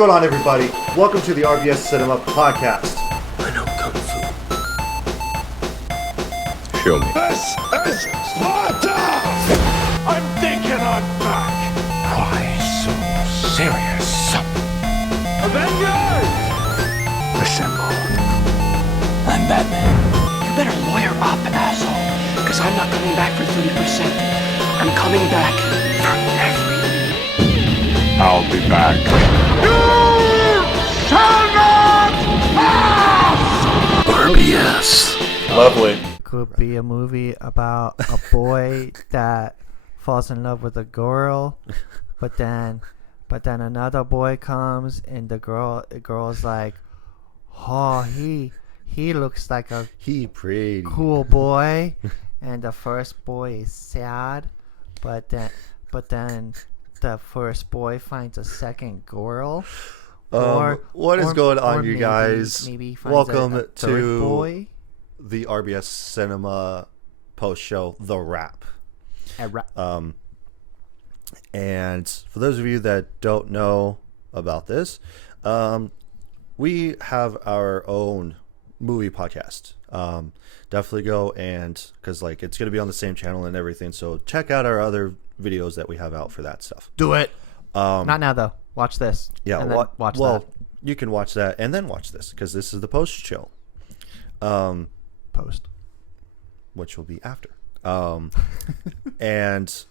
going on, everybody? Welcome to the RBS Cinema Podcast. I know Kung Fu. Show me. This is Sparta! I'm thinking I'm back. Why so serious? Avengers! Assemble. I'm Batman. You better lawyer up, asshole. Because I'm not coming back for 30%. I'm coming back for everything. I'll be back. You shall not pass! RBS. Lovely. Could be a movie about a boy that falls in love with a girl, but then another boy comes and the girl's like, oh, he looks like a Pretty. cool boy, and the first boy is sad, but then the first boy finds a second girl. What is going on, you guys? Maybe finds Welcome a third to boy. the RBS Cinema post show, The Wrap. And for those of you that don't know about this, we have our own movie podcast. Definitely go because it's going to be on the same channel and everything. So check out our other videos that we have out for that stuff. Do it. Not now though. Watch this. Yeah. And then watch that. You can watch that and then watch this because this is the post show. Post. Which will be after. And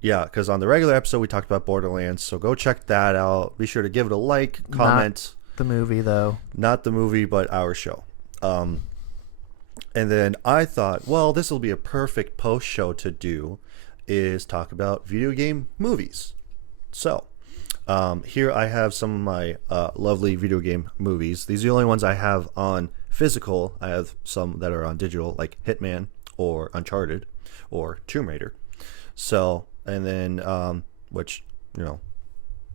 yeah, because on the regular episode we talked about Borderlands, so go check that out. Be sure to give it a like, comment. Not the movie though. Not the movie, but our show. And then I thought, well, this will be a perfect post show to do, is talk about video game movies. So here I have some of my lovely video game movies. These are the only ones I have on physical. I have some that are on digital, like Hitman or Uncharted or Tomb Raider. So, and then which,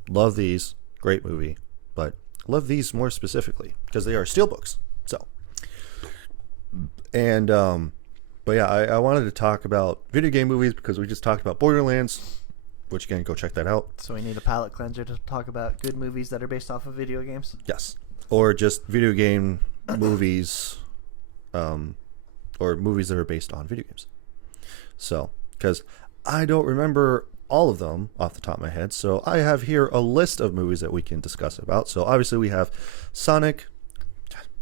love these, great movie, but love these more specifically because they are steelbooks. So, and but yeah, I wanted to talk about video game movies because we just talked about Borderlands, which again, go check that out. So we need a palate cleanser to talk about good movies that are based off of video games. Yes, or just video game movies, or movies that are based on video games. So, because I don't remember all of them off the top of my head, so I have here a list of movies that we can discuss about. So obviously we have Sonic,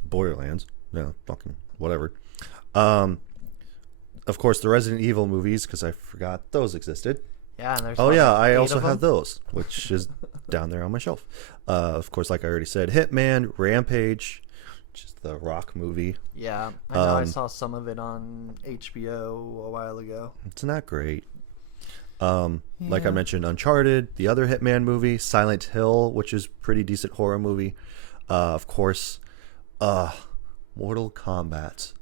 Borderlands, fucking whatever. Of course, the Resident Evil movies, because I forgot those existed. Yeah, and there's I also have those, which is down there on my shelf. Of course, like I already said, Hitman, Rampage, which is the Rock movie. Yeah, I know. I saw some of it on HBO a while ago. It's not great. Like I mentioned, Uncharted, the other Hitman movie, Silent Hill, which is pretty decent horror movie. Of course, Mortal Kombat,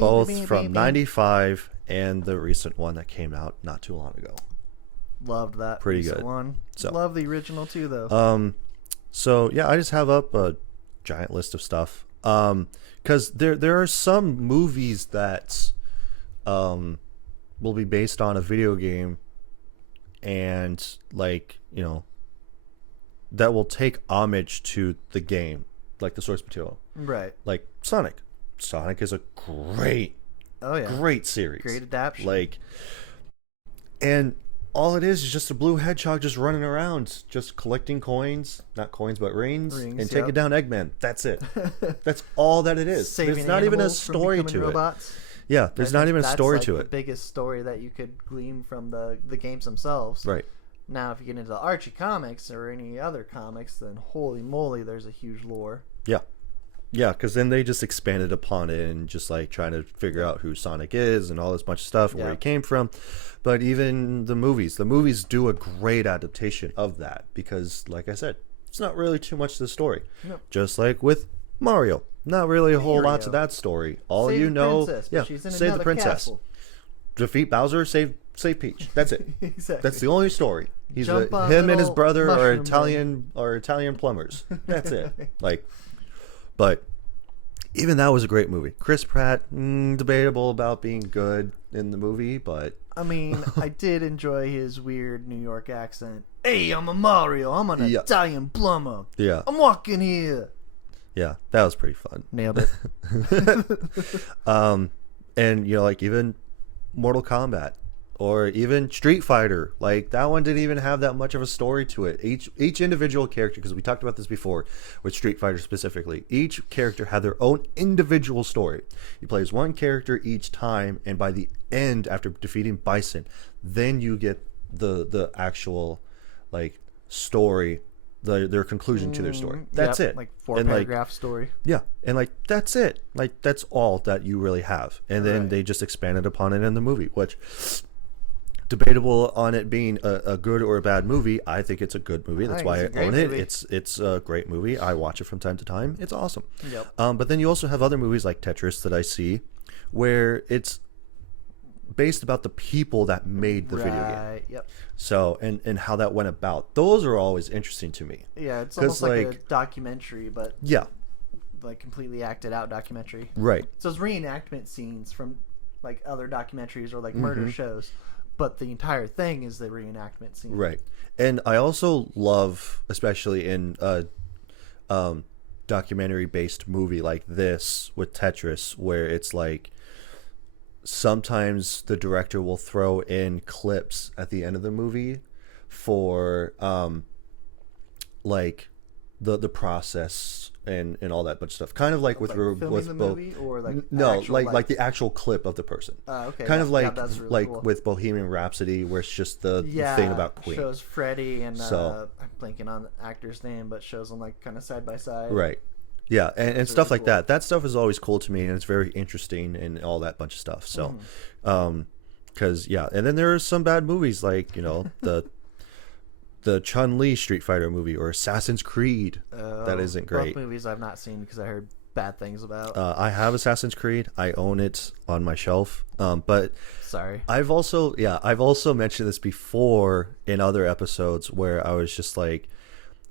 both from '95 and the recent one that came out not too long ago. Loved that. Pretty good one. So, love the original too, though. So yeah, I just have up a giant list of stuff. Because there are some movies that will be based on a video game, and that will take homage to the game, like the source material. Right. Like Sonic. Sonic is a great series. Great adaptation. And all it is just a blue hedgehog just running around, just collecting coins, not coins, but rings and taking down Eggman. That's it. That's all that it is. There's not even a story to robots. it. Yeah, there's not even a story to it. That's the biggest story that you could glean from the games themselves. Right. Now, if you get into the Archie comics or any other comics, then holy moly, there's a huge lore. Yeah. Yeah, because then they just expanded upon it and just trying to figure out who Sonic is and all this bunch of stuff, where he came from. But even the movies do a great adaptation of that because, like I said, it's not really too much to the story. Nope. Just like with Mario, not really a whole lot to that story. All save you know, she's in save the princess, castle. Defeat Bowser, save Peach. That's it. Exactly. That's the only story. He's him and his brother are Italian plumbers. That's it. But even that was a great movie. Chris Pratt, debatable about being good in the movie, but I mean, I did enjoy his weird New York accent. Hey, I'm a Mario. I'm an Yeah. Italian plumber. Yeah. I'm walking here. Yeah, that was pretty fun. Nailed it. And like even Mortal Kombat or even Street Fighter, like that one didn't even have that much of a story to it. Each individual character, because we talked about this before with Street Fighter specifically, each character had their own individual story. You play as one character each time, and by the end, after defeating Bison, then you get the actual like story, their conclusion to their story. That's it. Like 4 And, paragraph story. Yeah, and like that's it. Like that's all that you really have. And then Right. they just expanded upon it in the movie, which debatable on it being a good or a bad movie. I think it's a good movie. That's think why I it's a great own it. movie. It's a great movie. I watch it from time to time. It's awesome. Yep. But then you also have other movies like Tetris that I see where it's based about the people that made the video game. Right. Yep. So and how that went about. Those are always interesting to me. Yeah, it's 'Cause, almost like a like- documentary, but Yeah. like completely acted out documentary. Right. So it's reenactment scenes from like other documentaries or like Mm-hmm. murder shows, but the entire thing is the reenactment scene. Right. And I also love, especially in a documentary based movie like this with Tetris, where it's like sometimes the director will throw in clips at the end of the movie for like the process and all that bunch of stuff. Kind of like with Like filming with the both movie or like no, actual, like the actual clip of the person. okay, Kind yeah, of yeah, like that's really like cool. with Bohemian Rhapsody, where it's just the thing about Queen. shows Freddie and So- I'm blanking on the actor's name, but shows them like kind of side by side. Right. Yeah, and stuff really like cool. that. That stuff is always cool to me, and it's very interesting and all that bunch of stuff. So, Mm-hmm. because yeah, and then there are some bad movies like the Chun-Li Street Fighter movie or Assassin's Creed that isn't great. Both movies I've not seen because I heard bad things about. I have Assassin's Creed. I own it on my shelf. But Sorry. I've also mentioned this before in other episodes where I was just like,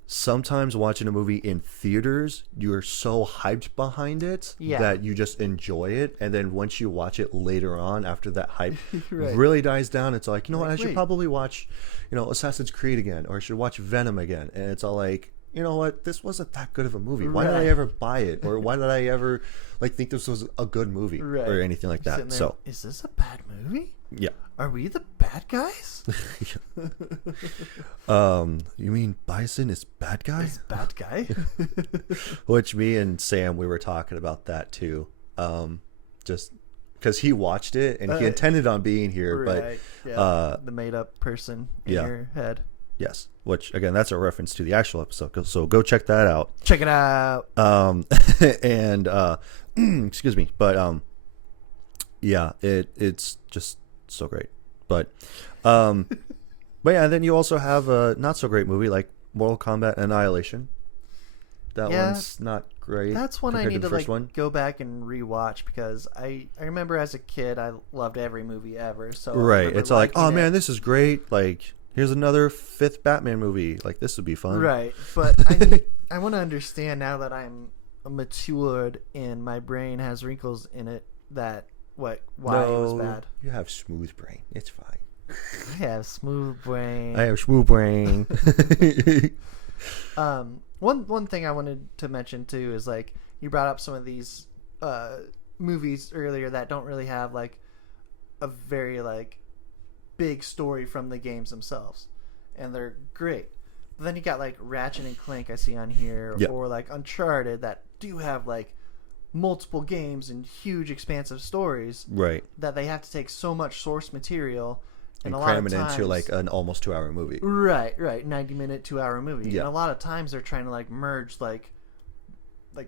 sometimes watching a movie in theaters, you're so hyped behind it Yeah. that you just enjoy it, and then once you watch it later on after that hype Right. really dies down, it's like, you know what, I should wait. probably watch Assassin's Creed again, or I should watch Venom again, and it's all like, you know what, this wasn't that good of a movie. Why did I Right. ever buy it, or why did I ever think this was a good movie Right. or anything like Sitting that? there, So is this a bad movie? yeah. Are we the bad guys? You mean Bison is bad guy? This bad guy? Which me and Sam, we were talking about that too. Just because he watched it and he intended on being here, Right. but Yeah. The made up person in yeah. your head. yes, which again, that's a reference to the actual episode. So go check that out. Check it out. And excuse me, but yeah, it's just so great. But but yeah, and then you also have a not so great movie like Mortal Kombat Annihilation. That Yeah. one's not great. That's one I compared need the to first like one. go back and rewatch because I remember as a kid I loved every movie ever. So I Right. remember It's like, oh liking man, it. this is great. Like, here's another 5th Batman movie. Like, this would be fun. Right, but I want to understand now that I'm matured and my brain has wrinkles in it that why it was bad. You have smooth brain. It's fine. I have smooth brain. I have smooth brain. One thing I wanted to mention too is like you brought up some of these movies earlier that don't really have like a very like big story from the games themselves, and they're great. But then you got like Ratchet and Clank I see on here, Yep. or like Uncharted that do have like multiple games and huge expansive stories Right. that they have to take so much source material And a lot cram of it into times- like an almost 2-hour movie. Right, 90-minute, 2-hour movie. Yeah. And a lot of times they're trying to like merge like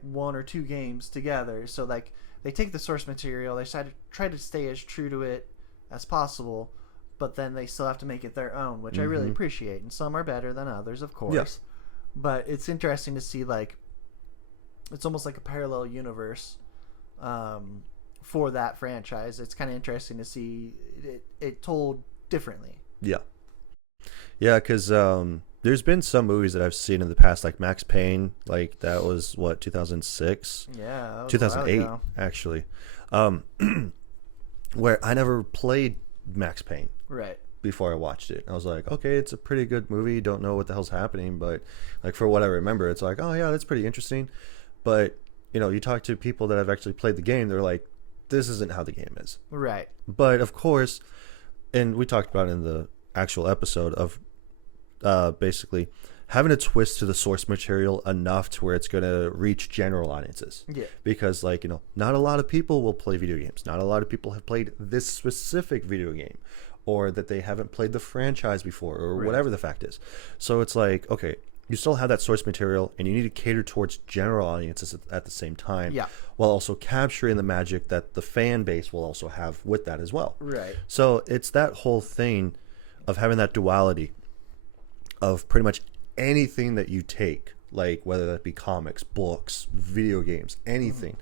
one or two games together. So like they take the source material, they try to stay as true to it as possible, but then they still have to make it their own, which I really appreciate. And some are better than others, of course. Yeah. But it's interesting to see like it's almost like a parallel universe for that franchise. It's kind of interesting to see it told differently. Yeah. Yeah, because there's been some movies that I've seen in the past, like Max Payne. Like, that was, what, 2006? Yeah, that was 2008, a while ago. actually. Where I never played Max Payne. Right. before I watched it. I was like, okay, it's a pretty good movie. Don't know what the hell's happening, but like for what I remember, it's like, oh yeah, that's pretty interesting. But you talk to people that have actually played the game, they're like, this isn't how the game is. Right. But of course, and we talked about it in the actual episode of basically having a twist to the source material enough to where it's going to reach general audiences. Yeah. Because not a lot of people will play video games. Not a lot of people have played this specific video game, or that they haven't played the franchise before, or whatever the fact is. So it's like, okay, you still have that source material, and you need to cater towards general audiences at the same time, while also capturing the magic that the fan base will also have with that as well. Right. So it's that whole thing of having that duality of pretty much anything that you take, like whether that be comics, books, video games, anything.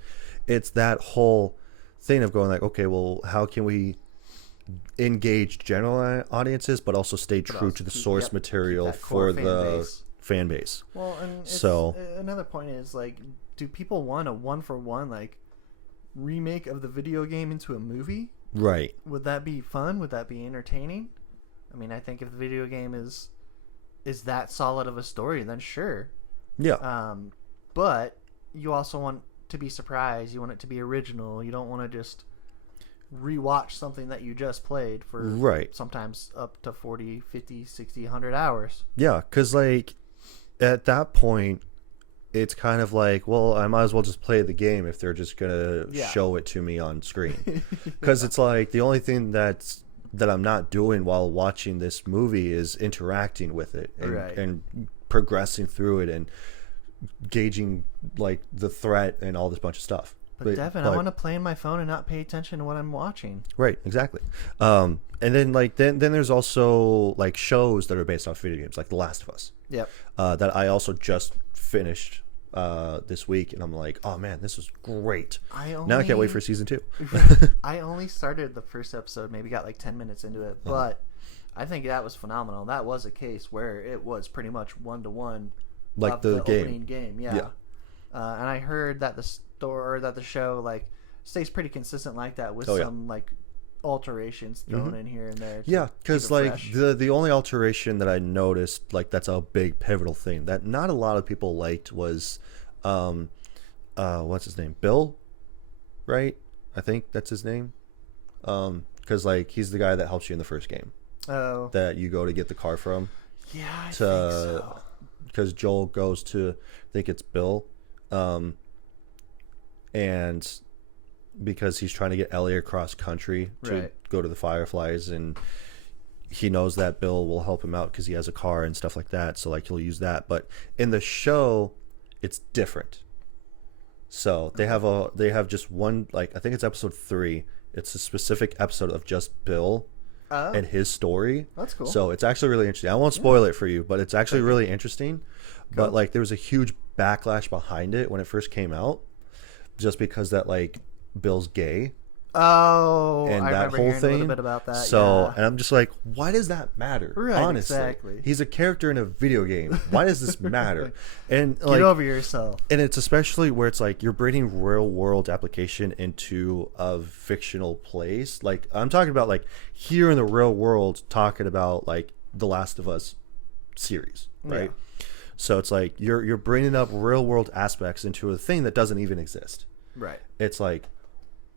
It's that whole thing of going like, okay, well, how can we engage general audiences, but also stay true to the source material for the fan base. Well, and another point is like, do people want a one-for-one like remake of the video game into a movie? Right. Would that be fun? Would that be entertaining? I mean, I think if the video game is that solid of a story, then sure. Yeah. But you also want to be surprised. You want it to be original. You don't want to just rewatch something that you just played for sometimes up to 40, 50, 60, 100 hours. Yeah, because like at that point, it's kind of like, well, I might as well just play the game if they're just going to show it to me on screen. Because it's like the only thing that I'm not doing while watching this movie is interacting with it and progressing through it and gauging like the threat and all this bunch of stuff. But Devin, I want to play on my phone and not pay attention to what I'm watching. Right, exactly. And then then there's also like shows that are based off video games, like The Last of Us. Yep. That I also just finished this week, and I'm like, oh man, this was great. Now I can't wait for season 2. I only started the first episode, maybe got like 10 minutes into it, but I think that was phenomenal. That was a case where it was pretty much 1-to-1, like the game. Opening game. Yeah. And I heard that the show like stays pretty consistent like that with some like alterations thrown in here and there. Yeah, because like the only alteration that I noticed, like that's a big pivotal thing that not a lot of people liked was, what's his name? Bill, right? I think that's his name. Because like he's the guy that helps you in the first game. Oh. That you go to get the car from. Yeah, I think so. Because Joel goes to, I think it's Bill. And because he's trying to get Ellie across country to go to the Fireflies, and he knows that Bill will help him out because he has a car and stuff like that, so like he'll use that. But in the show it's different. So they have just one, like I think it's episode 3, it's a specific episode of just Bill and his story. That's cool. So it's actually really interesting. I won't spoil it for you, but it's actually really interesting. Cool. But like there was a huge backlash behind it when it first came out, just because that like Bill's gay. Oh, and I that remember whole hearing thing. A little bit about that. So, and I'm just like, why does that matter? Right, honestly, exactly. He's a character in a video game. Why does this matter? And get over yourself. And it's especially where it's like you're bringing real world application into a fictional place. Like I'm talking about like here in the real world, talking about like The Last of Us series, right? Yeah. So it's like you're bringing up real world aspects into a thing that doesn't even exist. Right. It's like,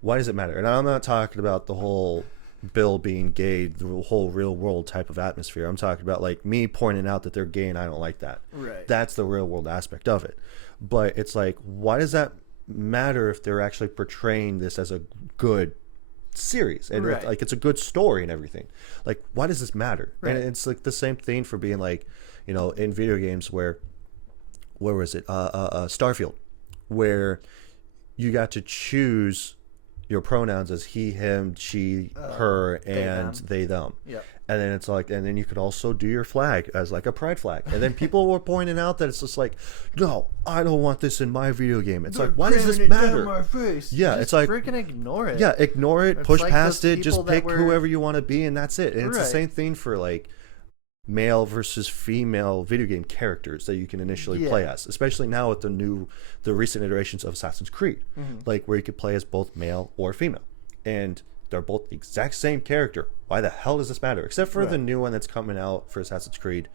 why does it matter? And I'm not talking about the whole Bill being gay, the whole real world type of atmosphere. I'm talking about like me pointing out that they're gay and I don't like that. Right. That's the real world aspect of it. But it's like, why does that matter if they're actually portraying this as a good series and like it's a good story and everything? Like, why does this matter? Right. And it's like the same thing for being like, you know, in video games where was it? Starfield, where you got to choose your pronouns as he, him, she, her, and they, them. Yep. And then it's like, and then you could also do your flag as like a pride flag. And then people were pointing out that it's just like, no, I don't want this in my video game. It's like, why does this matter? My face. Yeah, just it's like freaking ignore it. Yeah, ignore it, it's push like past it, just pick whoever you want to be, and that's it. And it's the same thing for like male versus female video game characters that you can initially play as, especially now with the recent iterations of Assassin's Creed, like where you could play as both male or female. And they're both the exact same character. Why the hell does this matter? Except for the new one that's coming out for Assassin's Creed,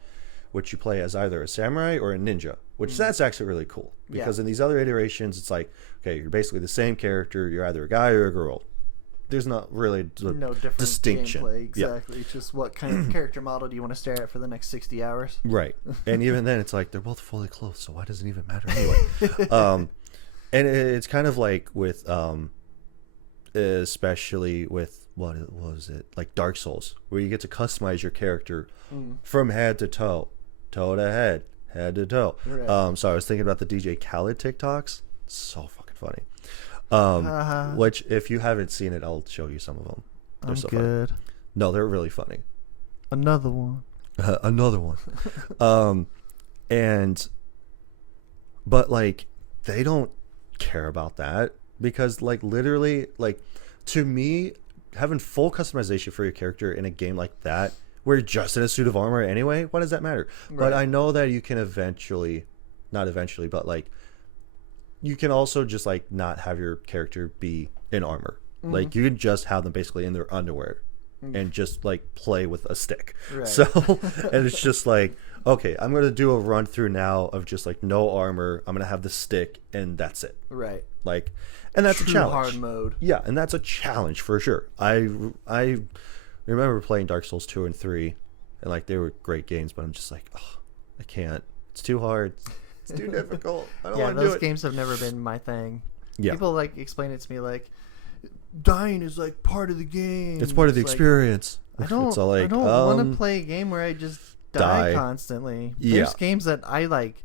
which you play as either a samurai or a ninja, which that's actually really cool. Because in these other iterations, it's like, okay, you're basically the same character. You're either a guy or a girl. There's not really No different distinction. gameplay, exactly. It's just what kind of character model do you want to stare at for the next 60 hours? Right. And even then, it's like they're both fully clothed, so why does it even matter anyway? And it's kind of like with, especially with, what was it? Like Dark Souls, where you get to customize your character from head to toe to head to toe. Right. So I was thinking about the DJ Khaled TikToks. So fucking funny. Which, if you haven't seen it, I'll show you some of them. They're I'm so good. funny. No, they're really funny. Another one. Another one. But like, they don't care about that, because like literally, like, to me, having full customization for your character in a game like that, where you're just in a suit of armor anyway, what does that matter? Right. But I know that you can not eventually, but like, you can also just like not have your character be in armor. Like, you can just have them basically in their underwear and just like play with a stick. Right. So, and it's just like, okay, I'm gonna do a run through now of just like no armor. I'm gonna have the stick and that's it. Right. Like, and that's True a challenge. hard mode. Yeah, and that's a challenge for sure. I remember playing Dark Souls 2 and 3, and like, they were great games, but I'm just like, oh, I can't. It's too hard. It's too difficult. I don't Yeah, want to do those it. games have never been my thing. Yeah. People like explain it to me like, dying is like part of the game. It's part of the like, experience. I don't. It's all like, I don't want to play a game where I just die constantly. Yeah. There's games that I like,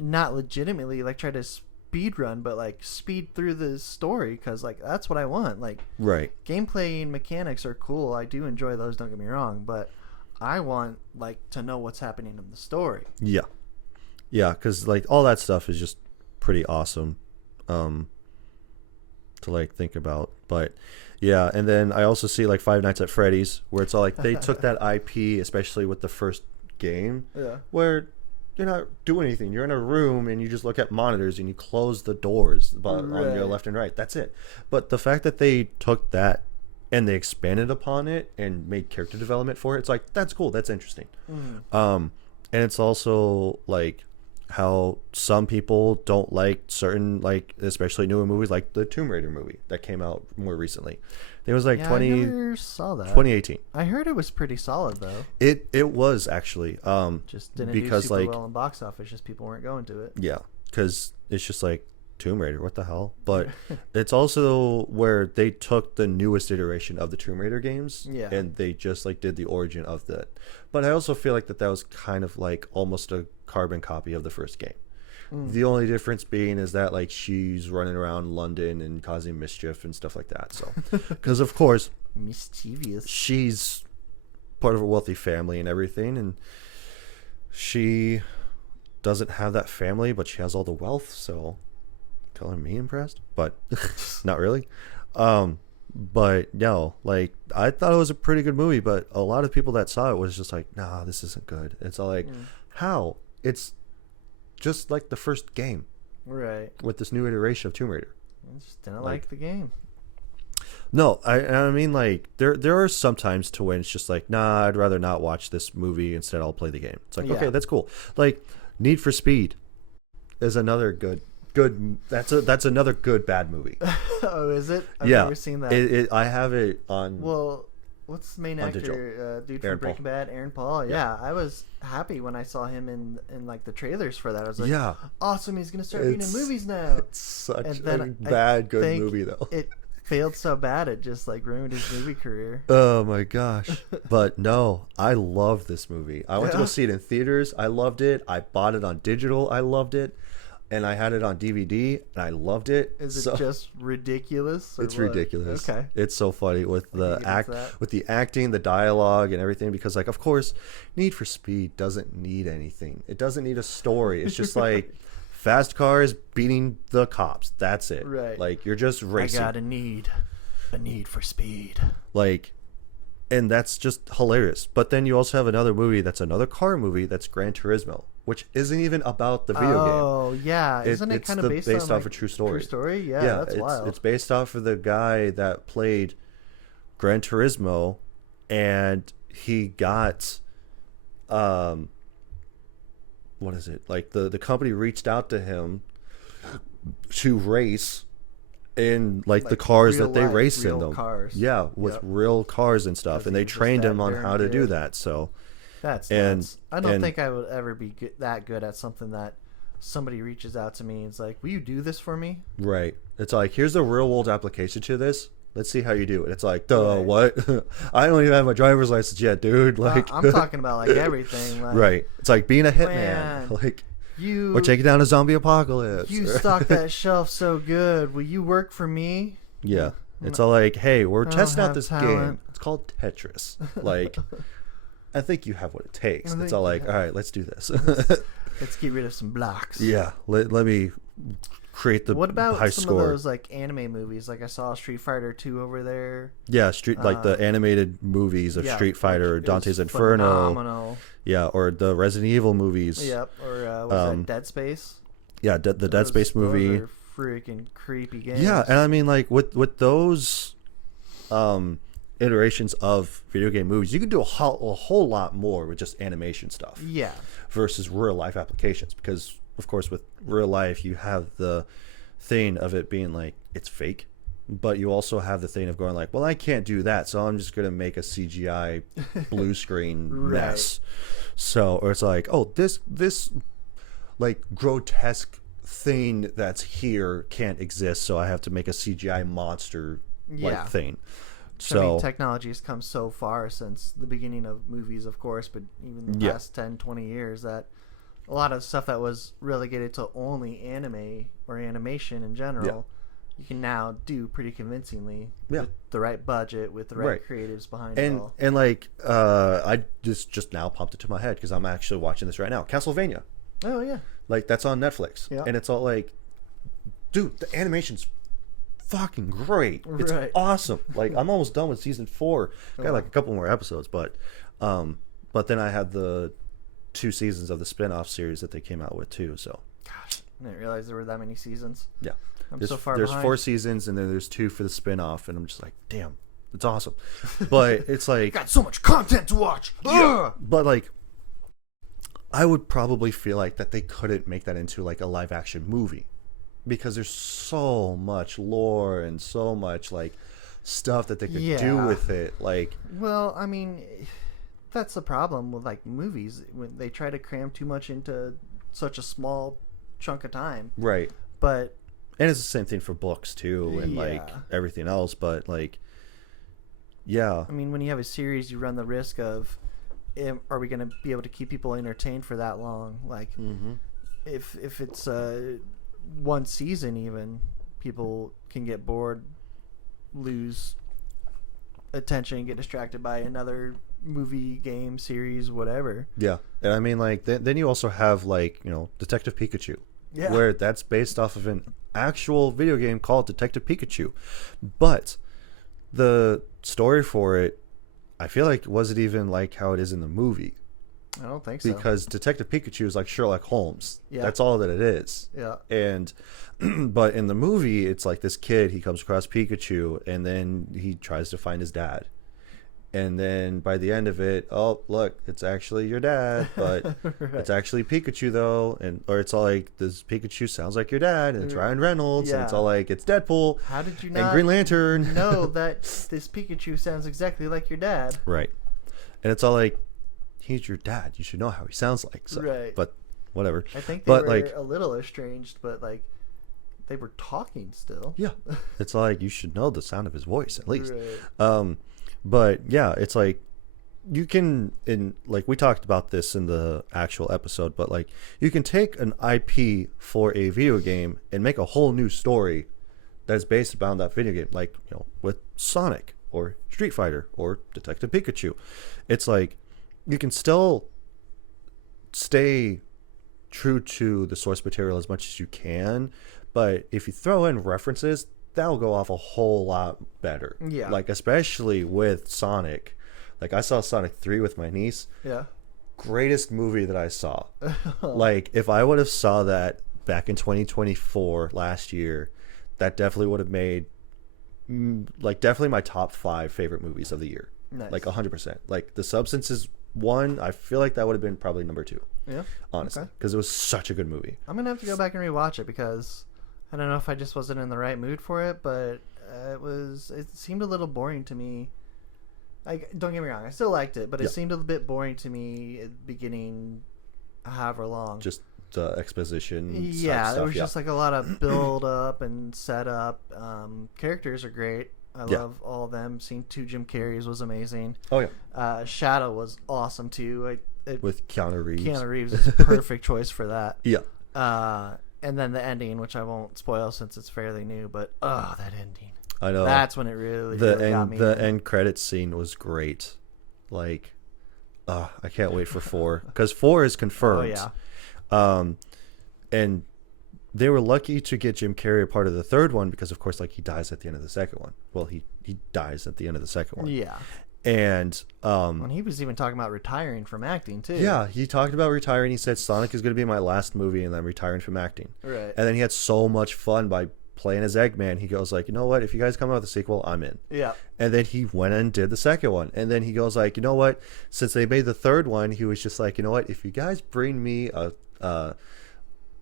not legitimately like try to speed run, but like speed through the story because like that's what I want. Like, right. gameplay and mechanics are cool. I do enjoy those. Don't get me wrong, but I want like to know what's happening in the story. Yeah. Yeah, because like all that stuff is just pretty awesome to like think about. But yeah, and then I also see like Five Nights at Freddy's, where it's all like they took that IP, especially with the first game, where you're not doing anything. You're in a room and you just look at monitors and you close the doors on your left and right. That's it. But the fact that they took that and they expanded upon it and made character development for it, it's like, that's cool. That's interesting. And it's also like how some people don't like certain, like, especially newer movies, like the Tomb Raider movie that came out more recently. It was like I never saw that. 2018. I heard it was pretty solid though. It was actually Just didn't because do super like well in box office. Just people weren't going to it. yeah, because it's just like Tomb Raider, what the hell? But it's also where they took the newest iteration of the Tomb Raider games, and they just like did the origin of that. But I also feel like that was kind of like almost a carbon copy of the first game. The only difference being is that like she's running around London and causing mischief and stuff like that. So, because of course Mischievous. she's part of a wealthy family and everything, and she doesn't have that family, but she has all the wealth. So, calling me impressed, but not really. But no, like, I thought it was a pretty good movie, but a lot of people that saw it was just like, nah, this isn't good. It's all like, how? It's just like the first game, Right. with this new iteration of Tomb Raider. I just didn't like the game. No, I mean, like, there are some times to when it's just like, nah, I'd rather not watch this movie. Instead, I'll play the game. It's like, okay, that's cool. Like, Need for Speed is another good. That's another good bad movie. Oh, is it? I've Yeah, never seen that. I have it on. Well, what's the main on actor? digital. Dude Aaron from Breaking Paul. Bad, Aaron Paul. Yeah, I was happy when I saw him in like the trailers for that. I was like, Yeah. awesome, he's gonna start being in It's- movies now. It's such And a then I bad good think movie though. It failed so bad it just like ruined his movie career. Oh my gosh. But no, I love this movie. I went to go see it in theaters. I loved it. I bought it on digital. I loved it. And I had it on DVD and I loved it. Is it just ridiculous? Or It's what? ridiculous. Okay. It's so funny with the can get into that. with the acting, the dialogue and everything, because like, of course, Need for Speed doesn't need anything. It doesn't need a story. It's just like fast cars beating the cops. That's it. Right. Like, you're just racing. I got a need for speed. Like, and that's just hilarious. But then you also have another movie that's another car movie that's Gran Turismo, which isn't even about the video game. Oh yeah, isn't it it's kind of based on off like, a true story? True story, yeah, that's it's, wild. It's based off of the guy that played Gran Turismo, and he got what is it, like the company reached out to him to race in like the cars that they race in them. Cars. Yeah, with real cars and stuff, and they trained him on how to do that. So that's nuts. I don't think I would ever be that good at something that somebody reaches out to me and it's like, will you do this for me? Right. It's like, here's the real world application to this. Let's see how you do it. It's like, duh, Right. what? I don't even have my driver's license yet, dude. Like, I'm talking about like everything. Like, right. It's like being a hitman. Man, Like, you or taking down a zombie apocalypse. You stock that shelf so good. Will you work for me? Yeah. It's all like, hey, we're I don't testing out have this talent. game. It's called Tetris. Like, I think you have what it takes. I It's think all you like, have. all right, let's do this. Let's get rid of some blocks. Yeah. Let me create the What about high some score. of those like anime movies? Like I saw Street Fighter 2 over there. Yeah, like the animated movies of Yeah, Street Fighter, or it was Dante's Inferno. Phenomenal. Yeah, or the Resident Evil movies. Yep. Or was that Dead Space? Yeah, the Dead Space movie. Those are freaking creepy games. Yeah, and I mean, like with those iterations of video game movies, you can do a whole lot more with just animation stuff. Yeah. Versus real life applications, because of course with real life you have the thing of it being like it's fake, but you also have the thing of going like, well, I can't do that, so I'm just gonna make a CGI blue screen mess. So, or it's like, oh, this like grotesque thing that's here can't exist, so I have to make a CGI monster like thing. So I mean, technology has come so far since the beginning of movies, of course, but even the past 10, 20 years, that a lot of stuff that was relegated to only anime or animation in general, you can now do pretty convincingly with the right budget, with the right creatives behind it all. And like, I just now popped it to my head because I'm actually watching this right now. Castlevania. Oh, yeah. Like, that's on Netflix. Yeah. And it's all like, dude, the animation's fucking great. It's awesome. Like, I'm almost done with season 4. Got like a couple more episodes, but then I had the 2 seasons of the spin-off series that they came out with too. So, gosh, I didn't realize there were that many seasons. Yeah. I'm so far There's behind. 4 seasons, and then there's 2 for the spin-off, and I'm just like, damn, it's awesome. But it's like, got so much content to watch. yeah. But like, I would probably feel like that they couldn't make that into like a live action movie, because there's so much lore and so much like stuff that they could do with it. Like, well, I mean, that's the problem with like movies when they try to cram too much into such a small chunk of time. Right. But and it's the same thing for books too, and like everything else. But like, yeah. I mean, when you have a series, you run the risk of, are we going to be able to keep people entertained for that long? Like, if it's one season, even people can get bored, lose attention, get distracted by another movie, game, series, whatever. Yeah, and I mean, like, then you also have like, you know, Detective Pikachu, where that's based off of an actual video game called Detective Pikachu, but the story for it, I feel like, wasn't even like how it is in the movie. I don't think so. Because Detective Pikachu is like Sherlock Holmes. Yeah. That's all that it is. Yeah. And but in the movie, it's like this kid, he comes across Pikachu, and then he tries to find his dad. And then by the end of it, oh, look, it's actually your dad, but it's actually Pikachu though. And or it's all like, this Pikachu sounds like your dad, and it's Ryan Reynolds, and it's all like, it's Deadpool. How did you and not Green Lantern know that this Pikachu sounds exactly like your dad? Right. And it's all like, he's your dad, you should know how he sounds like. So, right. But whatever. I think they but were like, a little estranged, but like they were talking still. Yeah. It's like, you should know the sound of his voice at least. Right. But yeah, it's like, you can, in like, we talked about this in the actual episode, but like, you can take an IP for a video game and make a whole new story that is based around that video game, like, you know, with Sonic or Street Fighter or Detective Pikachu. It's like, you can still stay true to the source material as much as you can, but if you throw in references, that'll go off a whole lot better. Yeah. Like, especially with Sonic. Like, I saw Sonic 3 with my niece. Yeah. Greatest movie that I saw. Like, if I would have saw that back in 2024, last year, that definitely would have made like definitely my top 5 favorite movies of the year. Nice. Like 100%. Like The Substance is one. I feel like that would have been probably number 2. Yeah. Honestly, Okay. because it was such a good movie. I'm gonna have to go back and rewatch it because I don't know if I just wasn't in the right mood for it, but it seemed a little boring to me. Like, don't get me wrong, I still liked it, but it seemed a bit boring to me at the beginning, however long. Just the exposition. Yeah, stuff, there was just like a lot of build up and set up. Characters are great. I love all of them. Seeing 2 Jim Carreys was amazing. Oh yeah. Shadow was awesome too. With Keanu Reeves. Keanu Reeves is a perfect choice for that. Yeah. And then the ending, which I won't spoil since it's fairly new, but that ending. I know. That's when it really got me. The end credits scene was great. Like, I can't wait for 4 because 4 is confirmed. Oh yeah. And they were lucky to get Jim Carrey a part of the 3rd one because, of course, like he dies at the end of the 2nd one. Well, he dies at the end of the 2nd one. Yeah. And when he was even talking about retiring from acting too. yeah, he talked about retiring. He said Sonic is going to be my last movie, and I'm retiring from acting. Right. And then he had so much fun by playing as Eggman. He goes like, you know what? If you guys come out with a sequel, I'm in. Yeah. And then he went and did the 2nd one. And then he goes like, you know what? Since they made the 3rd one, he was just like, you know what? If you guys bring me a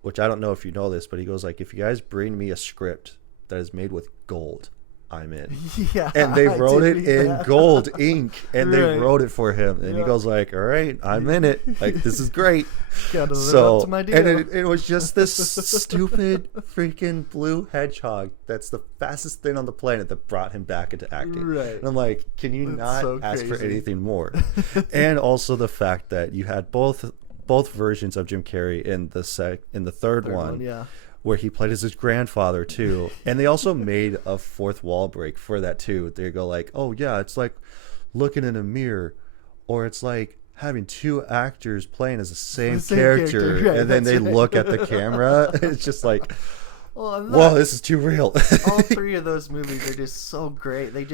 which I don't know if you know this, but he goes like, if you guys bring me a script that is made with gold, I'm in. Yeah. And they wrote it in that. gold ink, and they Right. wrote it for him. And he goes like, all right, I'm in it. Like, this is great. Gotta live So, up to my deal. and it was just this stupid freaking blue hedgehog that's the fastest thing on the planet that brought him back into acting. Right. And I'm like, can you That's not so ask for crazy. anything more? And also the fact that you had both versions of Jim Carrey in the third one. Yeah. Where he played as his grandfather too, and they also made a 4th wall break for that too. They go like, "Oh yeah, it's like looking in a mirror, or it's like having 2 actors playing as the same character, right, and then that's they right. look at the camera." It's just like, Well, "Whoa, this is too real." all 3 of those movies are just so great. They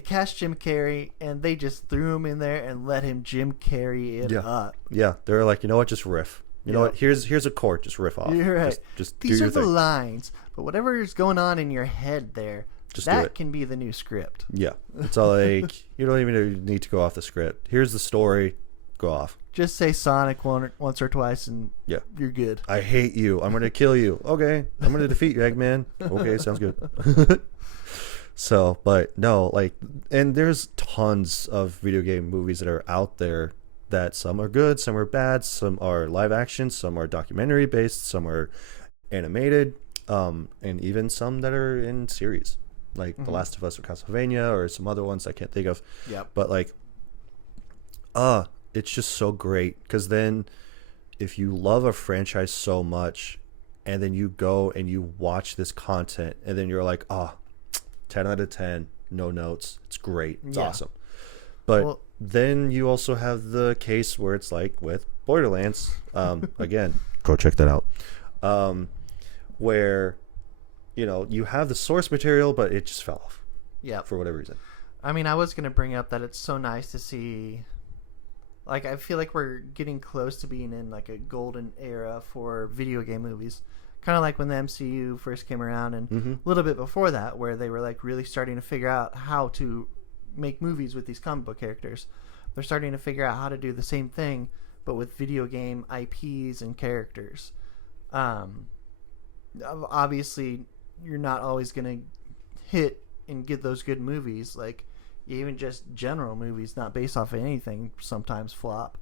cast Jim Carrey and they just threw him in there and let him Jim Carrey it up. Yeah, they're like, you know what, just riff. You know what? Here's a chord. Just riff off. You're right. Just These do are your the thing. lines, but whatever is going on in your head there, Just do that it. can be the new script. Yeah, it's all like you don't even need to go off the script. Here's the story. Go off. Just say Sonic once or twice and Yeah. you're good. I hate you. I'm gonna kill you. Okay. I'm gonna defeat you, Eggman. Okay, sounds good. So, but no, like, and there's tons of video game movies that are out there that some are good, some are bad, some are live action, some are documentary based, some are animated, and even some that are in series, like The Last of Us or Castlevania or some other ones I can't think of. Yep. But like, it's just so great because then if you love a franchise so much and then you go and you watch this content and then you're like, 10 out of 10, no notes, it's great, it's awesome. But then you also have the case where it's like with Borderlands, again, go check that out, where you have the source material but it just fell off for whatever reason. I mean, I was going to bring up that it's so nice to see, like, I feel like we're getting close to being in like a golden era for video game movies. Kind of like when the MCU first came around and a little bit before that, where they were like really starting to figure out how to make movies with these comic book characters. They're starting to figure out how to do the same thing, but with video game IPs and characters. Obviously, you're not always going to hit and get those good movies. Like, even just general movies, not based off of anything, sometimes flop.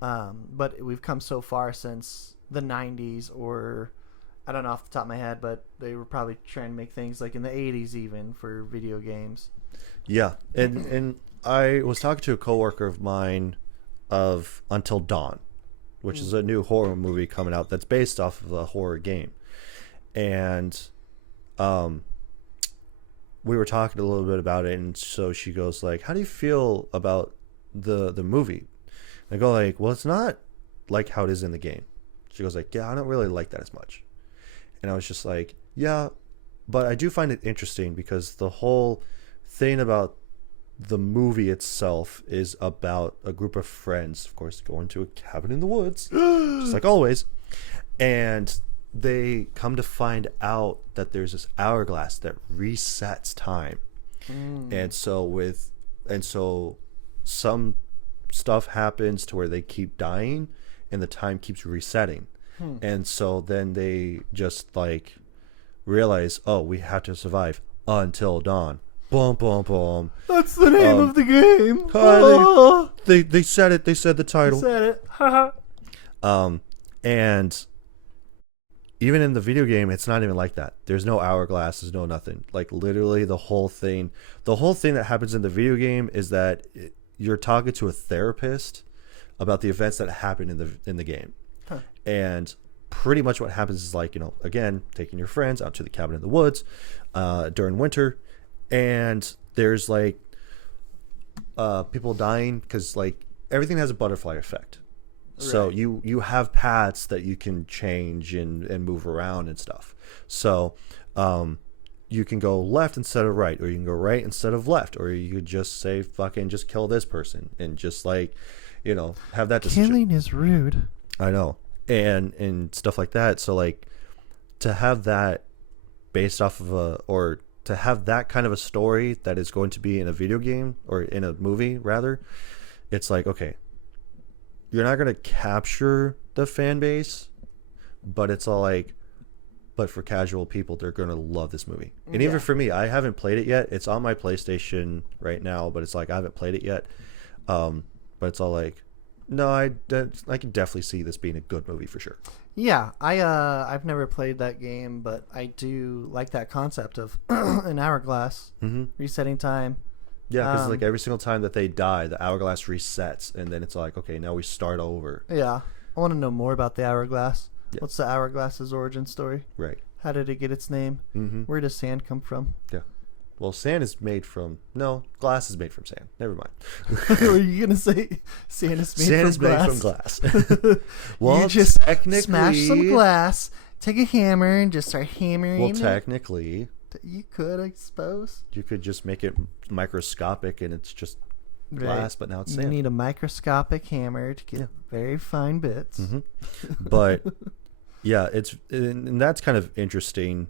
But we've come so far since the 90s, or I don't know off the top of my head, but they were probably trying to make things like in the 80s even for video games. Yeah, and I was talking to a coworker of mine of Until Dawn, which is a new horror movie coming out that's based off of a horror game. And we were talking a little bit about it, and so she goes like, how do you feel about the movie? And I go like, well, it's not like how it is in the game. She goes like, yeah, I don't really like that as much. And I was just like, yeah, but I do find it interesting because the whole thing about the movie itself is about a group of friends, of course, going to a cabin in the woods, just like always. And they come to find out that there's this hourglass that resets time. And so some stuff happens to where they keep dying and the time keeps resetting. And so then they just like realize, oh, we have to survive until dawn. Boom, boom, boom. That's the name of the game. They said it. They said the title. Said it. And even in the video game, it's not even like that. There's no hourglass. There's no nothing. Like literally the whole thing that happens in the video game is that you're talking to a therapist about the events that happen in the game. And pretty much what happens is like, again, taking your friends out to the cabin in the woods during winter. And there's like people dying because like everything has a butterfly effect. So you have paths that you can change and move around and stuff. So you can go left instead of right, or you can go right instead of left, or you could just say fucking just kill this person and just like, have that decision. Killing is rude. I know. And stuff like that. So like to have that based off of or to have that kind of a story that is going to be in a video game or in a movie rather, it's like, okay, you're not going to capture the fan base, but it's all like, but for casual people, they're going to love this movie. And even for me, I haven't played it yet. It's on my PlayStation right now, but it's like, I haven't played it yet. But it's all like, no, I can definitely see this being a good movie for sure. Yeah, I've never played that game, but I do like that concept of an hourglass resetting time. Yeah, because like every single time that they die, the hourglass resets, and then it's like, okay, now we start over. Yeah, I want to know more about the hourglass. Yeah. What's the hourglass's origin story? Right. How did it get its name? Where does sand come from? Yeah. Well, sand is made from... No, glass is made from sand. Never mind. Were you going to say sand is made from glass? Made from glass. Well, you just technically... smash some glass, take a hammer, and just start hammering. Well, technically... You could, I suppose. You could just make it microscopic and it's just glass, but now it's sand. You need a microscopic hammer to get very fine bits. But, yeah, and that's kind of interesting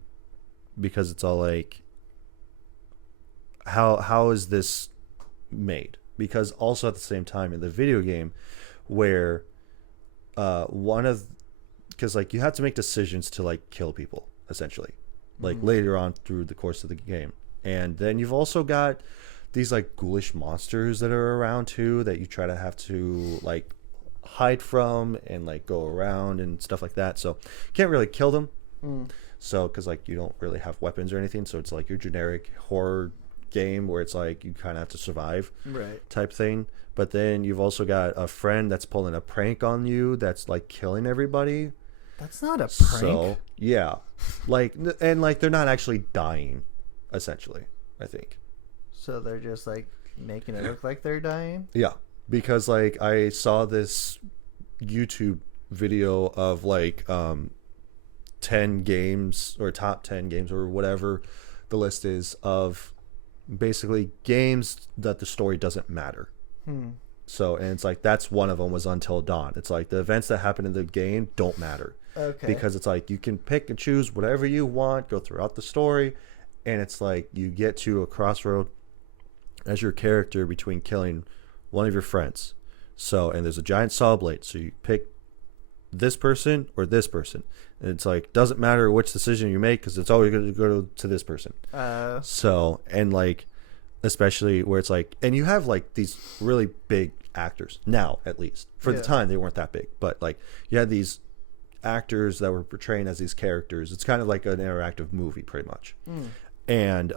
because it's all like... How is this made? Because also at the same time in the video game where because like you have to make decisions to like kill people essentially like later on through the course of the game, and then you've also got these like ghoulish monsters that are around too that you try to have to like hide from and like go around and stuff like that, so you can't really kill them. So because like you don't really have weapons or anything, so it's like your generic horror game where it's like you kind of have to survive type thing. But then you've also got a friend that's pulling a prank on you that's like killing everybody. That's not a prank. So yeah, like, and like they're not actually dying essentially, I think. So they're just like making it look like they're dying. Yeah, because like I saw this YouTube video of like 10 games or top 10 games or whatever the list is of basically games that the story doesn't matter. So, and it's like that's one of them was Until Dawn. It's like the events that happen in the game don't matter. Okay. Because it's like you can pick and choose whatever you want, go throughout the story, and it's like you get to a crossroad as your character between killing one of your friends. So, and there's a giant saw blade, so you pick this person or this person. And it's like doesn't matter which decision you make because it's always going to go to this person. So, and like especially where it's like, and you have like these really big actors now, at least for the time they weren't that big, but like you had these actors that were portraying as these characters. It's kind of like an interactive movie pretty much. And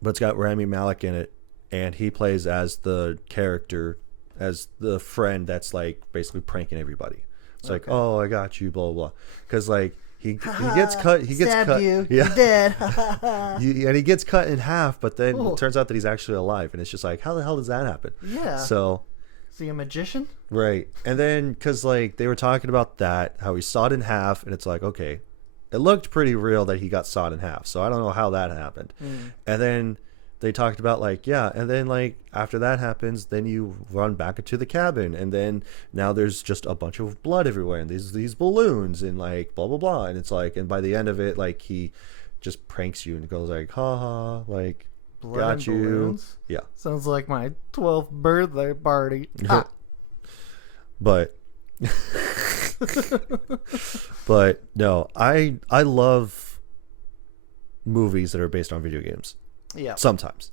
but it's got Rami Malek in it, and he plays as the character, as the friend that's like basically pranking everybody. It's like, oh, I got you, blah blah blah, because like he gets cut. He gets cut. You. Yeah, You're dead. And he gets cut in half, but then it turns out that he's actually alive, and it's just like, how the hell does that happen? Yeah. So, is he a magician? Right, and then because like they were talking about that, how he sawed in half, and it's like, okay, it looked pretty real that he got sawed in half. So I don't know how that happened. And then they talked about like, yeah, and then like after that happens, then you run back into the cabin, and then now there's just a bunch of blood everywhere, and these balloons, and like blah blah blah, and it's like, and by the end of it, like he just pranks you and goes like, ha ha, like Blood got and you, balloons? yeah. Sounds like my 12th birthday party. Ah. But but no, I love movies that are based on video games. Yeah. Sometimes,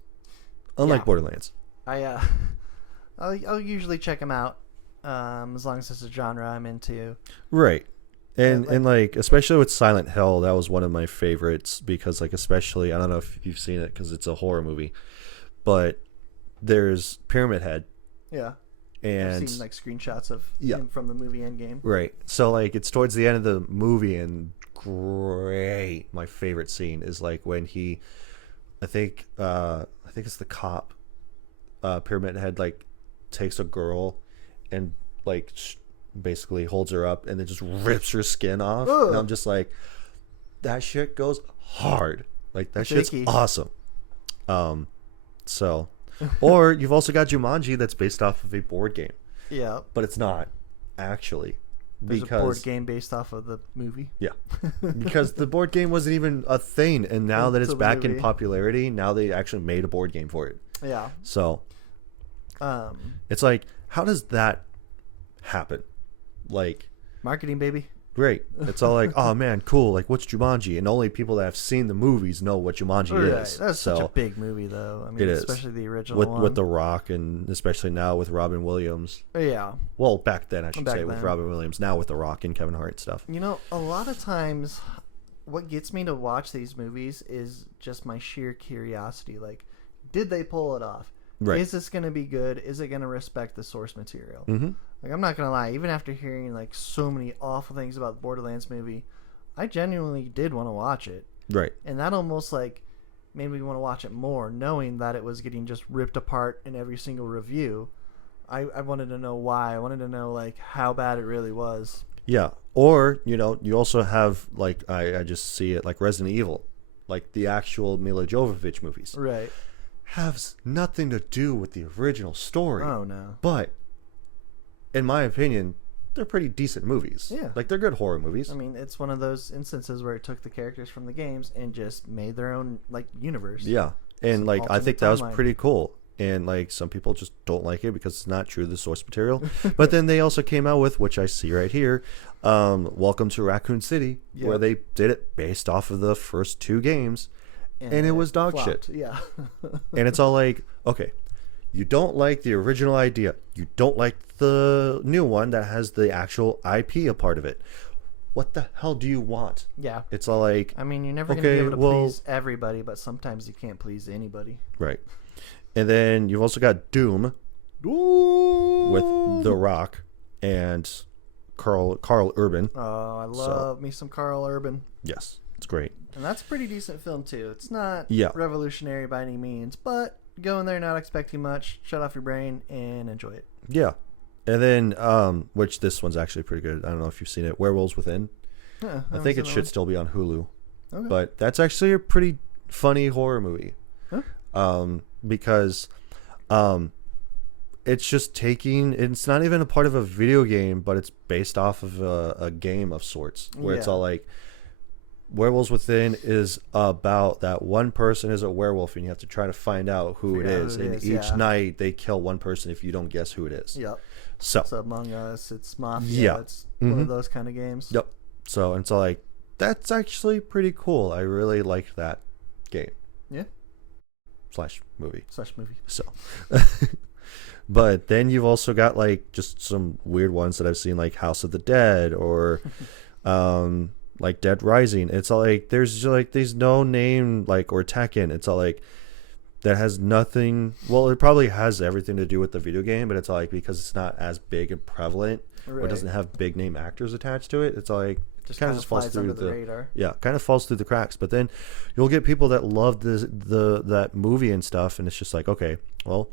unlike Yeah. Borderlands. I'll usually check them out, as long as it's a genre I'm into. Right. And like- and like especially with Silent Hill, that was one of my favorites because like especially, I don't know if you've seen it because it's a horror movie, but there's Pyramid Head, Yeah. and I've seen like screenshots of Yeah. him from the movie Endgame. right. So like it's towards the end of the movie, and great. My favorite scene is like when he, I think it's the cop, Pyramid Head like takes a girl and like basically holds her up and then just rips her skin off. Ugh. And I'm just like, that shit goes hard. Like that shit's Shaky. awesome. So, or you've also got Jumanji that's based off of a board game, Yeah. but it's not actually There's because a board game based off of the movie. yeah, because the board game wasn't even a thing, and now that it's Until the back in movie. popularity, now they actually made a board game for it. Yeah. So Um, it's like, how does that happen? Like, marketing, baby. great. It's all like, oh man, cool. Like, what's Jumanji? And only people that have seen the movies know what Jumanji Right. is. That's so such a big movie, though. I mean, it is. especially the original with one. with The Rock, and especially now with Robin Williams. Yeah. Well, back then I should Back say with then. Robin Williams. Now with The Rock and Kevin Hart and stuff. You know, a lot of times, what gets me to watch these movies is just my sheer curiosity. Like, did they pull it off? Right. Is this going to be good? Is it going to respect the source material? Mm-hmm. Like, I'm not going to lie. Even after hearing, like, so many awful things about the Borderlands movie, I genuinely did want to watch it. Right. And that almost, like, made me want to watch it more, knowing that it was getting just ripped apart in every single review. I wanted to know why. I wanted to know, like, how bad it really was. Yeah. Or, you know, you also have, like, I just see it like Resident Evil, like the actual Mila Jovovich movies. Right. Has nothing to do with the original story. Oh, no. But, in my opinion, they're pretty decent movies. Yeah. Like, they're good horror movies. I mean, it's one of those instances where it took the characters from the games and just made their own, like, universe. Yeah. And, Some like, I alternate think that was timeline. pretty cool. And, like, some people just don't like it because it's not true to the source material. But then they also came out with, which I see right here, Welcome to Raccoon City, where Yep. they did it based off of the first two games. And it was dog flopped. shit. Yeah. And it's all like, okay, you don't like the original idea. You don't like the new one that has the actual IP a part of it. What the hell do you want? Yeah. It's all like, I mean, you're never going Okay, to be able to well- please everybody, but sometimes you can't please anybody. right. And then you've also got Doom with The Rock and Carl Urban. Oh, I love me some Carl Urban. Yes, it's great. And that's a pretty decent film, too. It's not Yeah. revolutionary by any means, but go in there not expecting much, shut off your brain, and enjoy it. Yeah. And then, which this one's actually pretty good. I don't know if you've seen it. Werewolves Within. Huh, I think it should still be on Hulu. Okay. But that's actually a pretty funny horror movie. Huh? Because it's just it's not even a part of a video game, but it's based off of a game of sorts, where it's Yeah. all like, Werewolves Within is about that one person is a werewolf, and you have to try to find out who it Figure out is. who it And is, each yeah. night they kill one person if you don't guess who it is. Yep. So, It's Among Us, it's Mafia, Yeah. it's one Mhm. of those kind of games. yep. So it's all like, that's actually pretty cool. I really liked that game Yeah. / movie. Such movie. So, but then you've also got like just some weird ones that I've seen, like House of the Dead or like Dead Rising. It's all like there's no name like, or Tekken. It's all like that has nothing. Well, it probably has everything to do with the video game, but it's all like because it's not as big and prevalent or Right. doesn't have big name actors attached to it. It's all like Just kind kind of of falls flies through under the radar. yeah, kind of falls through the cracks. But then you'll get people that love that movie and stuff, and it's just like, okay, well,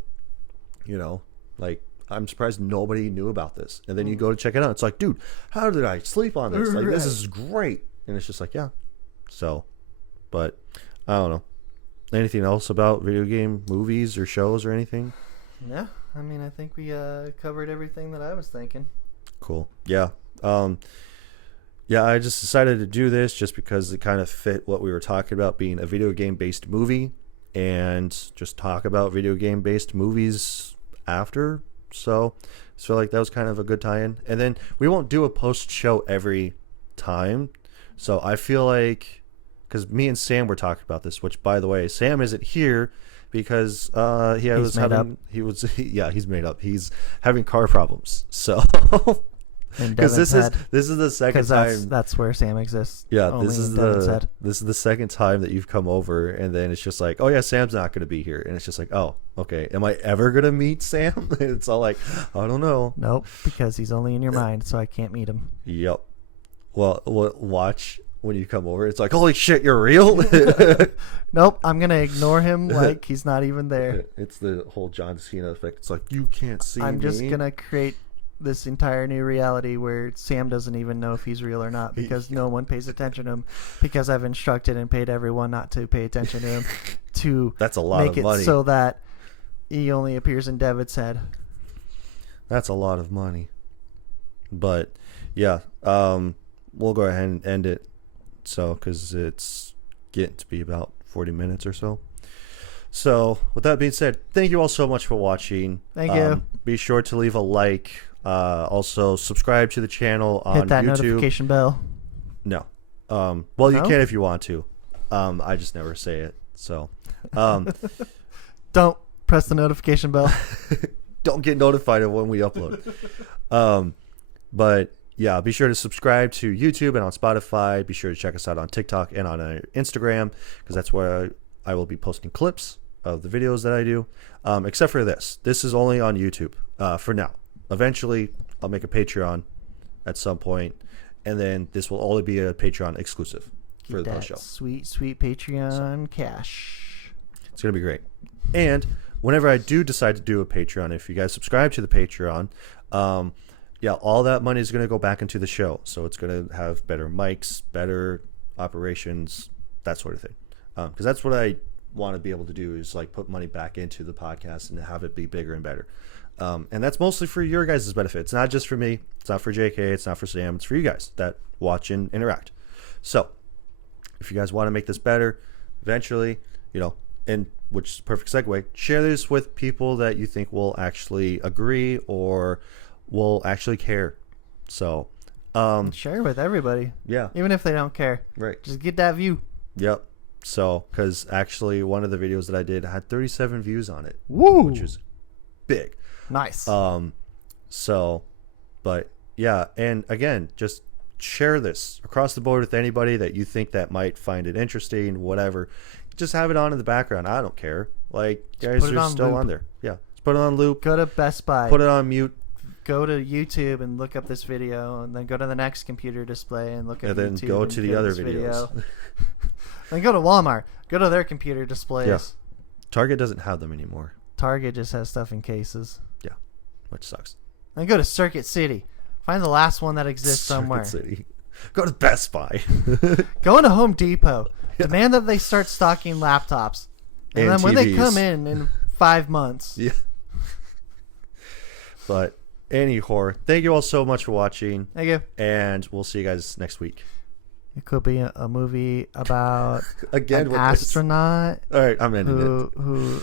you know, like I'm surprised nobody knew about this. And then you go to check it out, it's like, dude, how did I sleep on this? Like, this Right. is great. And it's just like, yeah. So, but I don't know. anything else about video game movies or shows or anything? Yeah, I mean, I think we covered everything that I was thinking. Cool. Yeah. Yeah, I just decided to do this just because it kind of fit what we were talking about, being a video game based movie, and just talk about video game based movies after. So I feel like that was kind of a good tie-in. And then we won't do a post show every time. So I feel like, because me and Sam were talking about this, which, by the way, Sam isn't here because he's made up. He's having car problems. So because this is the second time. That's where Sam exists. Yeah, only this is the second time that you've come over, and then it's just like, oh yeah, Sam's not going to be here, and it's just like, oh, okay, am I ever going to meet Sam? It's all like, I don't know. Nope, because he's only in your mind, so I can't meet him. Yep. Well, watch when you come over. It's like, holy shit, you're real. Nope, I'm gonna ignore him like he's not even there. It's the whole John Cena effect. It's like, you can't see me. I'm just gonna create this entire new reality where Sam doesn't even know if he's real or not, because no one pays attention to him, because I've instructed and paid everyone not to pay attention to him to That's a lot make of it money. so that he only appears in Devitt's head. That's a lot of money. But yeah, we'll go ahead and end it, so because it's getting to be about 40 minutes or so. So with that being said, thank you all so much for watching. Thank you. Be sure to leave a like. Also subscribe to the channel on Hit that YouTube. notification bell. No. Well, you No? can if you want to. I just never say it. So Don't press the notification bell. don't get notified of when we upload. But yeah, be sure to subscribe to YouTube and on Spotify. Be sure to check us out on TikTok and on Instagram, because that's where I will be posting clips of the videos that I do. Except for this. This is only on YouTube for now. Eventually, I'll make a Patreon at some point, and then this will only be a Patreon exclusive for the post show. Sweet, sweet Patreon cash. It's going to be great. And whenever I do decide to do a Patreon, if you guys subscribe to the Patreon, yeah, all that money is going to go back into the show. So it's going to have better mics, better operations, that sort of thing. Because that's what I want to be able to do, is like put money back into the podcast and have it be bigger and better. And that's mostly for your guys' benefit. It's not just for me. It's not for JK. It's not for Sam. It's for you guys that watch and interact. So if you guys want to make this better, eventually, and which is a perfect segue, share this with people that you think will actually agree or will actually care. So Share with everybody. yeah, Even if they don't care. right. Just get that view. Yep. So because actually one of the videos that I did had 37 views on it. Woo! Which is big. Nice. So, but yeah, and again, just share this across the board with anybody that you think that might find it interesting, whatever. Just have it on in the background. I don't care. Like, guys put it are on still loop. on there. Yeah. Just put it on loop. Go to Best Buy. Put it on mute. Go to YouTube and look up this video, and then go to the next computer display and look at And then YouTube go and to the hear other this video. videos. Then go to Walmart. Go to their computer displays. Yeah. Target doesn't have them anymore, Target just has stuff in cases. which sucks. Then go to Circuit City. Find the last one that exists somewhere. Circuit City. Go to Best Buy. Go into Home Depot. Demand that they start stocking laptops. And And then when they TVs. come in 5 months. Yeah. But anyhow, thank you all so much for watching, Thank you. and we'll see you guys next week. It could be a movie about Again an with this. astronaut All right, I'm ending it. who